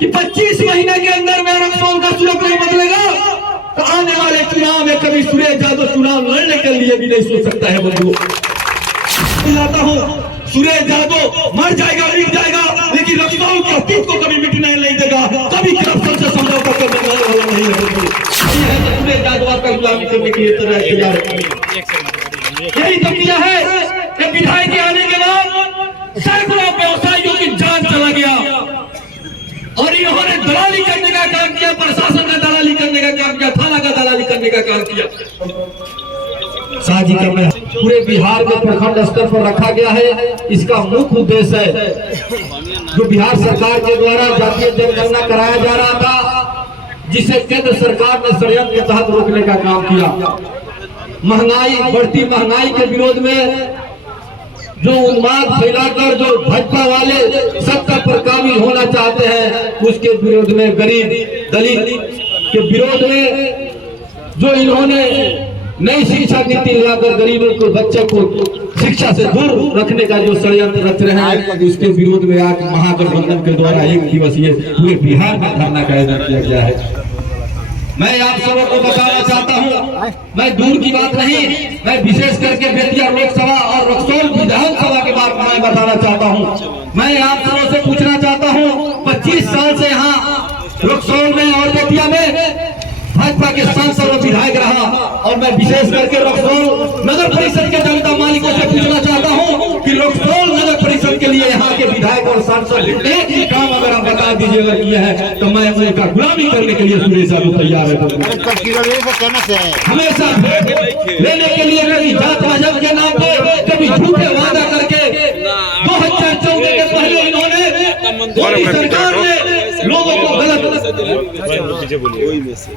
कि 25 महीने के अंदर में रक्सौल का सूरत नहीं बदलेगा तो आने वाले चुनाव में कभी सुरेश यादव चुनाव लड़ने के लिए भी नहीं सोच सकता है। बंधुओं, लाता हूँ, सुरेश यादव मर जाएगा, मिट जाएगा, लेकिन रक्सौल के अस्तित्व को कभी मिटने नहीं देगा, कभी करप्शन से समझौता करने वाला नहीं है। सुरेश यादव का गुलामी करने के लिए तैयार है। यही तो किया है कि विधायक के आने के बाद सैकड़ों व्यवसायियों की जान चला गया और इन्होंने दलाली करने का काम किया, प्रशासन का दलाली करने का काम किया, थाना का दलाली करने का काम किया। साजी का पूरे बिहार में प्रखंड स्तर पर रखा गया है। इसका मुख्य उद्देश्य है जो बिहार सरकार के द्वारा जातीय जनगणना कराया जा रहा था, जिसे केंद्र सरकार ने षड्यंत्र के तहत रोकने का काम किया। महंगाई, बढ़ती महंगाई के विरोध में जो उन्माद फैलाकर जो भाजपा वाले सत्ता पर काबिल होना चाहते हैं, उसके विरोध में, गरीब दलित के विरोध में जो इन्होंने नई शिक्षा नीति लाकर गरीबों को, बच्चों को शिक्षा से दूर रखने का जो षड्यंत्र रच रहे हैं, उसके विरोध में आज महागठबंधन के द्वारा 1 दिवसीय पूरे बिहार में धरना का आयोजन किया गया है। मैं आप सबों को बताना चाहता हूं, मैं दूर की बात नहीं, मैं विशेष करके बेतिया लोकसभा और रक्सौल विधानसभा के बारे में मैं बताना चाहता हूं। मैं आप सबों से पूछना चाहता हूं, 25 साल से यहाँ रक्सौल में और बेतिया में भाजपा के सांसद और विधायक रहा, और मैं विशेष करके रक्सौल नगर परिषद के जनता मालिकों से पूछना चाहता हूं कि रक्सौल नगर परिषद के लिए यहाँ के विधायक और सांसद एक ही काम अगर आप बता दीजिएगा किया है तो मैं उनका गुलामी करने के लिए सुरेश यादव तैयार है। हमेशा लेने के लिए कभी जात मजहब के नाम पे, कभी झूठे वादा करके 2014 के पहले इन्होंने मोदी सरकार ने लोगों को गलत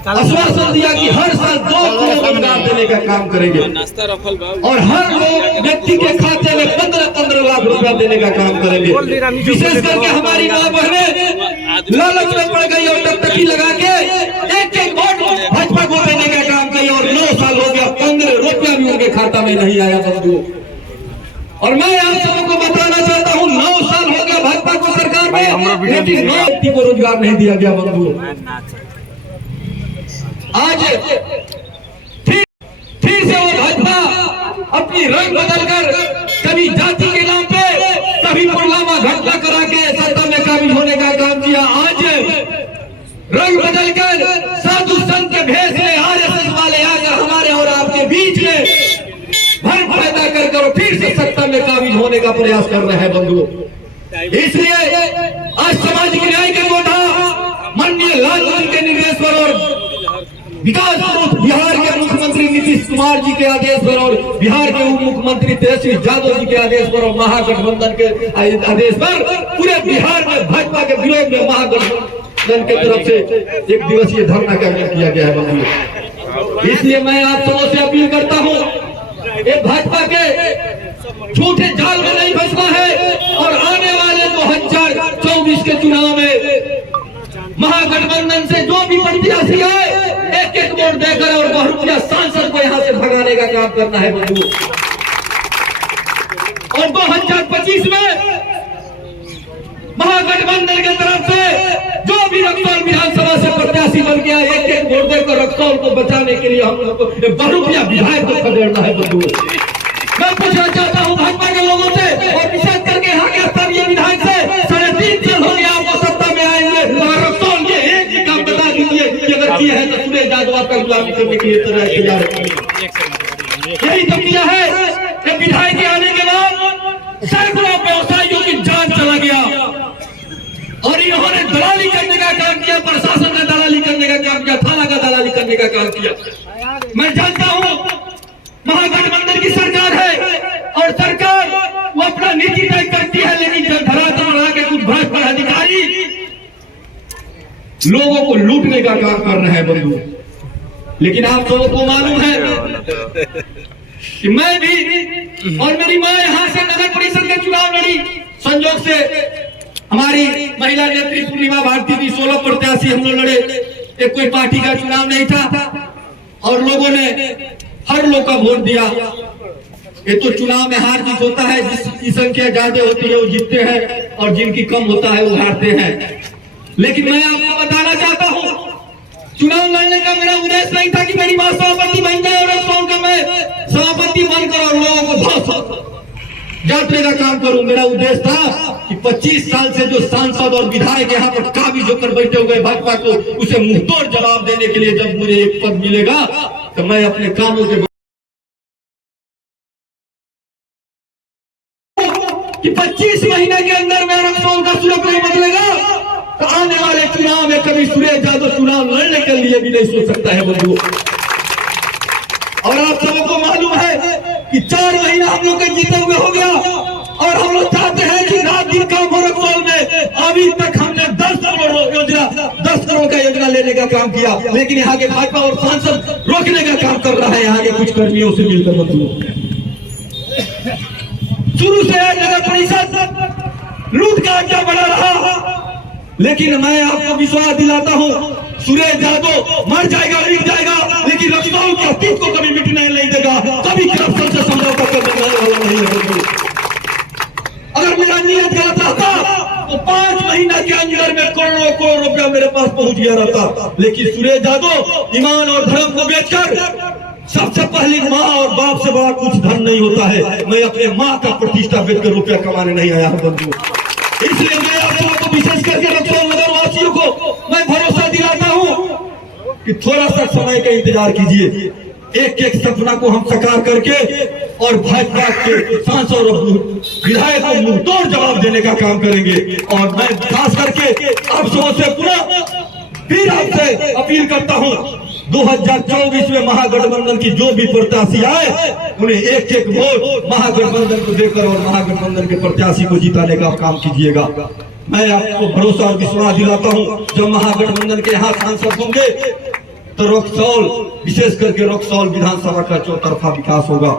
आश्वासन दिया कि हर साल 2 करोड़ रोजगार देने का काम करेंगे और हर लोग व्यक्ति के खाते में 15-15 लाख रुपया देने का काम करेंगे। विशेष करके हमारी माँ बहनें लालच में पड़ गई और टकटकी लगा के एक वोट भाजपा को देने का काम किया और 9 साल हो गया, 15 रुपया भी उनके खाता में नहीं आया। बंधुओं, और मैं आप सबको को बताना चाहता हूँ, 9 साल हो गया भाजपा को सरकार में, लेकिन व्यक्ति को रोजगार नहीं दिया गया। बंधुओं, आज फिर से वो भाजपा अपनी रंग बदलकर कभी जाति के नाम पे, कभी पुलवामा घटना करा के सत्ता में काबिल होने का काम किया। आज रंग बदलकर साधु संत के भेष में आरएसएस वाले आकर हमारे और आपके बीच में भर पैदा कर फिर से सत्ता में काबिल होने का प्रयास कर रहे हैं। बंधुओं, इसलिए आज सामाजिक न्याय के मोटा माननीय लालजी के निर्देश पर और विकास बिहार के मुख्यमंत्री नीतीश कुमार जी के आदेश पर और बिहार के उप मुख्यमंत्री तेजस्वी यादव जी के आदेश पर और महागठबंधन के आदेश पर पूरे बिहार में भाजपा के विरोध में महागठबंधन के तरफ से 1 दिवसीय धरना का आयोजन किया गया है। बंधुओं, इसलिए मैं आप सबों से अपील करता हूँ, ये भाजपा के झूठे जाल में नहीं फंसना है और आने वाले 2024 के चुनाव में महागठबंधन से जो भी प्रत्याशी है, एक वोट देकर और बहुरुपिया सांसद को यहाँ से भगाने का काम करना है। बंधुओं, और 2025 में महागठबंधन की तरफ से जो भी रक्सौल विधानसभा से प्रत्याशी बन गया, एक वोट देकर रक्सौल को बचाने के लिए हम लोग को बहुरुपिया विधायक को खदेड़ना है। बंधुओं, मैं पूछना चाहता हूँ भाजपा के लोगों से और विशेष करके यहाँ के स्थानीय विधायक से, 3.5 साल हो गया आपको सत्ता में आएंगे, रक्सौल के एक ही काम बता दीजिए कि अगर किया है तो सुरेश यादव का गुलामी करने के लिए तैयार है। यही तो किया है कि विधायक के आने के बाद सैकड़ों व्यवसायियों की जान चला गया और इन्होंने दलाली करने का काम किया, प्रशासन का दलाली करने का काम किया, थाना का दलाली करने का काम किया। मैं जानता हूँ महागठबंधन की सरकार है और सरकार वो अपना नीति तय करती है, लेकिन जब धरातल में आके कुछ भाजपा अधिकारी लोगों को लूटने का काम कर रहे हैं। बंधुओं, लेकिन आप लोगों को मालूम है कि मैं भी और मेरी माँ यहाँ से नगर परिषद के चुनाव लड़ी। संयोग से हमारी महिला नेत्री पूर्णिमा भारती भी 16 प्रत्याशी हम लोग लड़े। एक कोई पार्टी का चुनाव नहीं था और लोगों ने हर लोग का वोट दिया। ये तो चुनाव में हार जीत होता है, जिसकी संख्या ज्यादा होती है वो जीतते हैं और जिनकी कम होता है वो हारते हैं। लेकिन मैं आपको बताना चाहता हूं, चुनाव लड़ने का मेरा उद्देश्य नहीं था कि मेरी मां सभापति बन जाए और रक्सौल का मैं सभापति बनकर और लोगों को बहुत जांचने का काम करूं। मेरा उद्देश्य था कि 25 साल से जो सांसद और विधायक यहाँ पर काबिज होकर बैठे हुए भाजपा को, उसे मुंहतोड़ जवाब देने के लिए जब मुझे एक पद मिलेगा तो मैं अपने कामों के कि 25 महीने के अंदर मेरा रक्सौल का सूरत नहीं बदलेगा तो आने वाले चुनाव में कभी सुरेश यादव चुनाव लड़ने के लिए भी नहीं सोच सकता है बंधुओं। और आप सबको मालूम है कि 4 महीना हम लोग के जीते हुए हो गया और हम लोग चाहते हैं कि रात दिन काम हो रक्सौल में। अभी तक हमने 10 करोड़ का योजना लेने का काम किया, लेकिन यहाँ के भाजपा और सांसद रोकने का काम कर रहा है यहाँ के कुछ कर्मियों से मिलकर बंधुओं। शुरू से नगर परिषद लूट का अड्डा बना रहा, लेकिन मैं आपको विश्वास दिलाता हूं सुरेश यादव मर जाएगा, मिट जाएगा, लेकिन रक्सौल के अस्तित्व को कभी मिटने नहीं देगा, कभी करप्शन से समझौता करने वाला नहीं है। अगर मेरा नियत गलत रहता तो 5 महीना के अंदर में करोड़ों रुपया मेरे पास पहुंच गया रहता, लेकिन सुरेश यादव ईमान और धर्म को बेचकर, सबसे पहली माँ और बाप से बड़ा कुछ धन नहीं होता है। मैं अपने माँ का प्रतिष्ठा बेचकर रुपया कमाने नहीं आया हूँ बंधु। इसलिए मैं आप सबको विशेष करके रक्सौल नगर वासियों को मैं भरोसा दिलाता हूँ कि थोड़ा सा समय का इंतजार कीजिए। एक एक सपना को हम साकार करके और भाजपा के सांसद और विधायक को मुंहतोड़ जवाब देने का काम करेंगे। और मैं खास करके आप सबों से पुनः फिर आपसे अपील करता हूँ, 2024 में महागठबंधन की जो भी प्रत्याशी आए उन्हें एक एक वोट महागठबंधन को देकर और महागठबंधन के प्रत्याशी को जिताने का काम कीजिएगा। मैं आपको भरोसा और विश्वास दिलाता हूं, जब महागठबंधन के यहाँ सांसद होंगे तो रक्सौल, विशेष करके रक्सौल विधानसभा का चौतरफा विकास होगा।